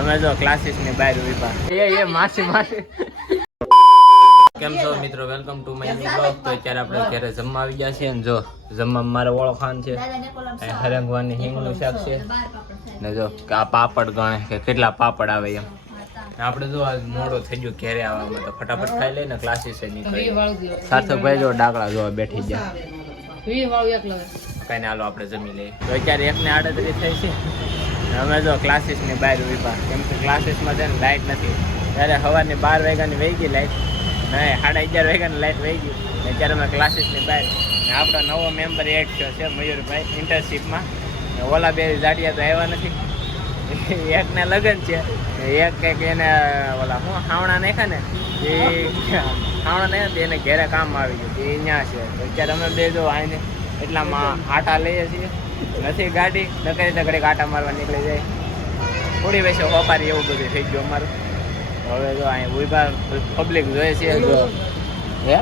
અમે જો ક્લાસીસ ની બહાર ઉભા એ માસી માસી કેમ છો મિત્રો, welcome to my new blog. તો અત્યારે આપણે ઘરે જમવા આવી ગયા છીએ ને જો જમવા મારે ઓળખાણ છે હરંગવાની હિંગનું શાક છે ને જો આ પાપડ ગણે કે કેટલા પાપડ આવે એમ. આપણે જો આજ મોડો થઈ ગયો ઘરે આવવામાં, તો ફટાફટ ખાઈ લઈને ક્લાસીસ નીકળી. સાર્થકભાઈ જો ડાકડા જોવા બેઠી ગયા કઈ ને હાલો આપણે જમી લઈએ. તો અત્યારે 1:38 થઈ છે. અમે જો ક્લાસીસ ની બહાર ઉભા, કેમ કે ક્લાસીસમાં છે ને લાઇટ નથી. ત્યારે સવારની 12 વાગ્યાની વહી ગઈ લાઇટ, નહીં 11:30 વાગ્યાની લાઇટ વહી ગઈ. અત્યારે અમે ક્લાસીસની બહાર. આપણો નવો મેમ્બર એડ થયો છે મયુરભાઈ ઇન્ટર્નશીપમાં. ઓલા બે જાડિયા તો આવ્યા નથી. એકને લગ્ન છે, એક કંઈક એને ઓલા શું હાવણા નાખ્યા ને એ હાવણા નાખ્યા એને ઘેરે કામ આવી ગયું એ અહીંયા છે. તો અત્યારે અમે બે જો આવીને એટલામાં આટા લઈએ છીએ. નથી ગાડી નકરી તકડી આટા મારવા નીકળી જાય. થોડી વૈસે હોપારી એવું બધું થઈ ગયું અમારું. હવે જો અહીં ઉભા પબ્લિક જોઈએ છે. જો હે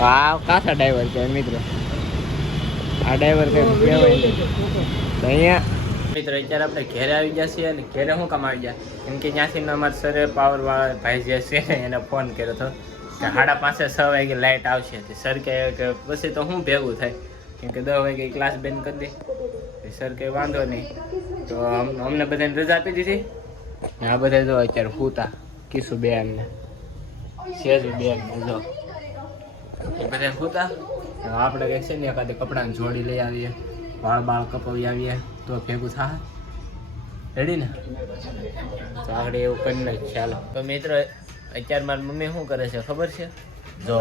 હા કાસા ડ્રાઈવર છે મિત્રો, આ ડ્રાઈવર કઈ કહેવાય અહીંયા મિત્રો. અત્યારે આપણે ઘેરે આવી ગયા છીએ. અને ઘેરે શું કામ આવી ગયા, કેમ કે ત્યાંથી અમારા સરે પાવર વાળા ભાઈ જે છે એને ફોન કર્યો હતો કે 5:30-6 વાગે લાઇટ આવશે. સર કહે કે પછી તો શું ભેગું થાય, કેમ કે 10 વાગે ક્લાસ બંધ કરી દે. સર કે વાંધો નહીં. તો અમને બધાને રજા આપી દીધી. આ બધા જો અત્યારે હુતા કિશુ બેન ને સેજુ બેન જો એ બધા હુતા. આપણે કંઈક છે ને એકાદી કપડાને જોડી લઈ આવીએ, વાળ બાળ કપાવી આવીએ તો ભેગું થાય. રેડી ને? તો આગળ એવું કરી નાખીએ. ચાલો તો મિત્રો અત્યારે મારી મમ્મી શું કરે છે ખબર છે? જો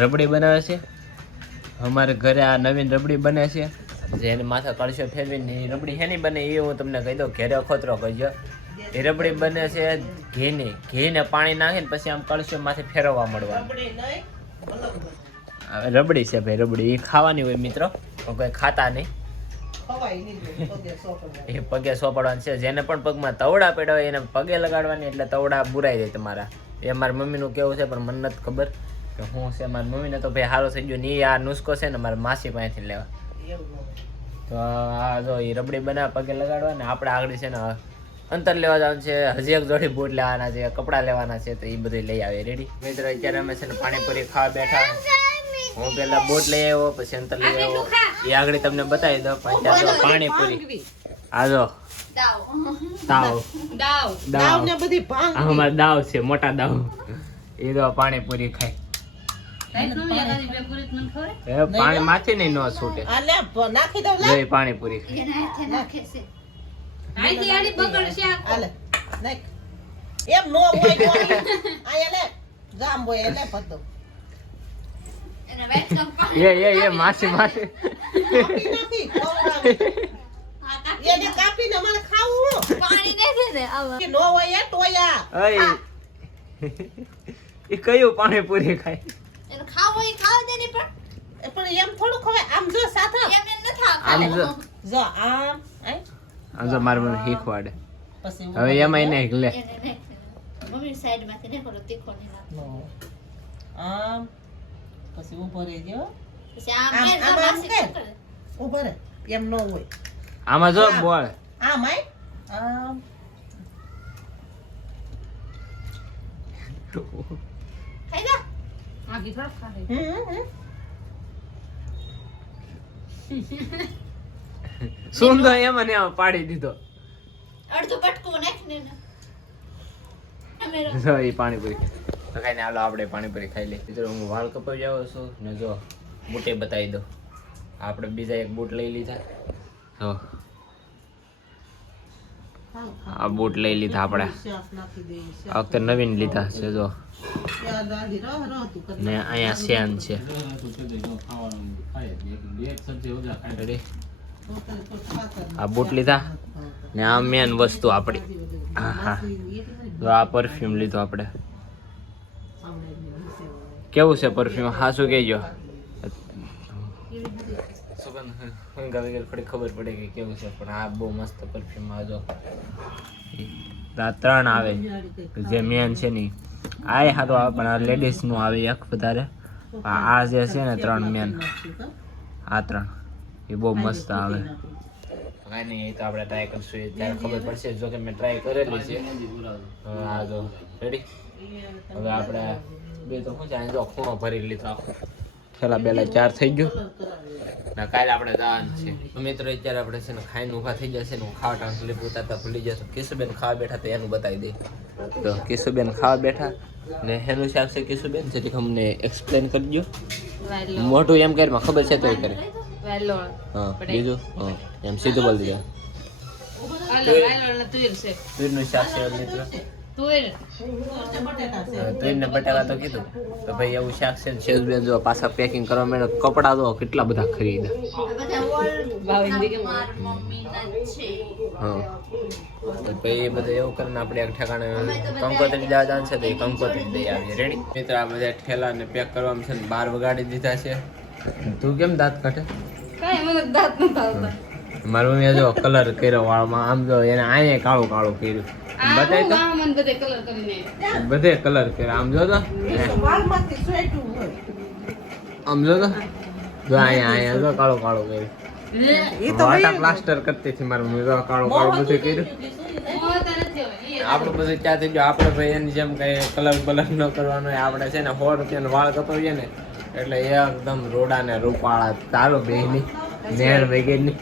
રબડી બનાવે છે. અમારે ઘરે આ નવીન રબડી બને છે, જે એને માથા કળશો ફેરવીને એ રબડી હેની બને એ હું તમને કહી દઉં. ઘેરે અખોતરો કરજો. એ રબડી બને છે ઘીને પાણી નાખીને પછી આમ કળશો માથે ફેરવવા મળવાનું. રબડી છે ભાઈ, રબડી એ ખાવાની હોય મિત્રો, કોઈ ખાતા નહીં. એ પગે સોપડવાનું છે. જેને પણ પગમાં તવડા પડ્યા હોય એને પગે લગાડવાની, એટલે તવડા બુરાઈ જાય તમારા. એ મારા મમ્મીનું કેવું છે, પણ મને નથી ખબર કે શું છે. મારી મમ્મીને તો ભાઈ સારું થઈ ગયું ને. આ નુસ્ખો છે ને મારા માસી પાસેથી લેવા. તો આ જો એ રબડી બનાવે પગે લગાડવા ને. આપણે આગળ છે ને અંતર લેવા જવાનું છે, હજી એક જોડી બૂટ લેવાના છે, કપડાં લેવાના છે, તો એ બધું લઈ આવે. રેડી મિત્રો? અત્યારે અમે છે ને પાણીપુરી ખાવા બેઠા. હું પેલા બોટ લઈ આવ્યો, પછી અંતર લઈ આવ્યો. એ આગળ તમને બતાવી દો. પણ ત્યાં જો પાણીપુરી આ જો દાવ અમારે દાવ છે, મોટા દાવ. એ તો પાણીપુરી ખાય. પાણી માથી નહીં ન છૂટે. પાણીપુરી એ માસી માસી એ કયું પાણીપુરી ખાય? આમ જો મારું મને શીખવાડે. હવે એમાં એને લે પછી ઉભો રહેજો. ઉભો રહે એમ ન હોય. આમાં જો બોલ આમ સુંદર એમાં ને પાડી દીધો. અડધું કટકું નાખને જો એ પાણીપુરી તો કઈ ને હાલો આપણે પાણીપુરી ખાઈ લઈએ. મિત્રો હું વાળ કપાવી જાઉં છું ને જો બૂટે બતાવી દો. આપણે બીજા એક બૂટ લઈ લીધા. જો આ બૂટ લઈ લીધા આપણે, આ વખતે નવીન લીધા છે. જો ને અહીંયા સેન છે. આ બૂટ લીધા ને આ મેન વસ્તુ આપણી. હા તો આ પરફ્યુમ લીધો આપણે. કેવું છે પરફ્યુમ? હા શું કહેજો. થોડી ખબર પડે કે કેવું છે, પણ આ બહુ મસ્ત પરફ્યુમ. આ જો આ 3 આવે જે મેન છે ને આ સારું આવે, પણ આ લેડીઝનું આવે એક વધારે. આ જે છે ને 3 મેન, આ 3 એ બહુ મસ્ત આવે. કાંઈ નહીં, એ તો આપણે ટ્રાય કરશું એ ત્યારે ખબર પડશે. જો કે મેં ટ્રાય કરેલી છે. હવે આ જો રેડી. હવે આપણે બે તો શું છે, અહીં જો ખૂણો ભરી લીધો આખો. થેલા બેલા 4 થઈ ગયું. ના કાલે આપણે દાન છે. તો મિત્રો અત્યારે આપણે છે ને ખાઈને ઊભા થઈ જશે ને ખાવા ટાઈમ ક્લિપ ઉતારતા ભૂલી જશે. કિશુબેન ખાવા બેઠા તો એનું બતાવી દે. તો કિશુબેન ખાવા બેઠા ને એનું શાક છે કિશુબેન છે અમને એક્સપ્લેન કરજો. મોટું એમ કરી ખબર છે તોય કરે. હા બીજું હા એમ સીધું બોલ દીધા. તુરનું શાક છે મિત્રો. તુરને બટાકા તો કીધું તો ભાઈ એવું શાક છે. શેઝબેન જો પાછા પેકિંગ કરવા માંડે. કપડા તો કેટલા બધા ખરીદ્યા. હા તો ભાઈ એ બધું એવું કરીને આપણે એક ઠેકાણે કંકોત્રી જવા જવાનું છે તો એ કંકોત્રી દઈ આવીએ. રેડી મિત્રો આ બધા ઠેલાને પેક કરવામાં છે ને 12 વગાડી દીધા છે. તું કેમ દાંત કાઢે? મારી મમ્મીએ જો કલર કર્યો વાળમાં. આમ જો એને અહીંયા કાળું કાળું કર્યું. બતાય તો બધે કલર કર્યા. આમ જો તો આમ જો તો જો અહીંયા જો કાળું કાળું કર્યું. વાટા પ્લાસ્ટર કરતી હતી મારી મમ્મી. કાળું કાળું બધું કર્યું. આપણું બધું ત્યાં થઈ ગયું. આપણે ભાઈ એની જેમ કઈ કલર બલર ન કરવાનો હોય. આપણે છે ને 100 રૂપિયાનો વાળ કપાવીએ ને એટલે એકદમ રોડા ને રૂપાળા તારો બેની નેર વગેરેની.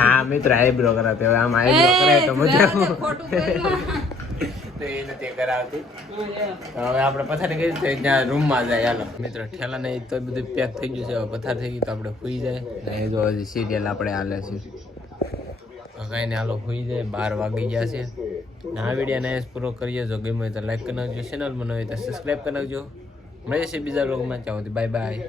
હા મિત્ર આઈબ્રો કરાવતી. હવે આમાં આઈબ્રો કરાય તો મજા તો એ નથી કરાવતી. હવે આપણે પથારી કરી તો ત્યાં રૂમમાં જાય. હાલો મિત્રો ઠેલા ને તો બધું પેક થઈ ગયું છે. હવે પથાર થઈ ગઈ તો આપણે સુઈ જાય ને. એ જો હજી સિરિયલ આપણે હાલે છે. કાંઈ ને હાલો સુઈ જાય. 12 વાગી ગયા છે. આ વિડીયોને અહીં પૂરો કરીએ. જો ગમ્યો હોય તો લાઈક કરી નાખજો. ચેનલ મને હોય તો સબસ્ક્રાઈબ કરી નાખજો. મળીએ છીએ બીજા વ્લોગમાં. ત્યાં સુધી બાય બાય.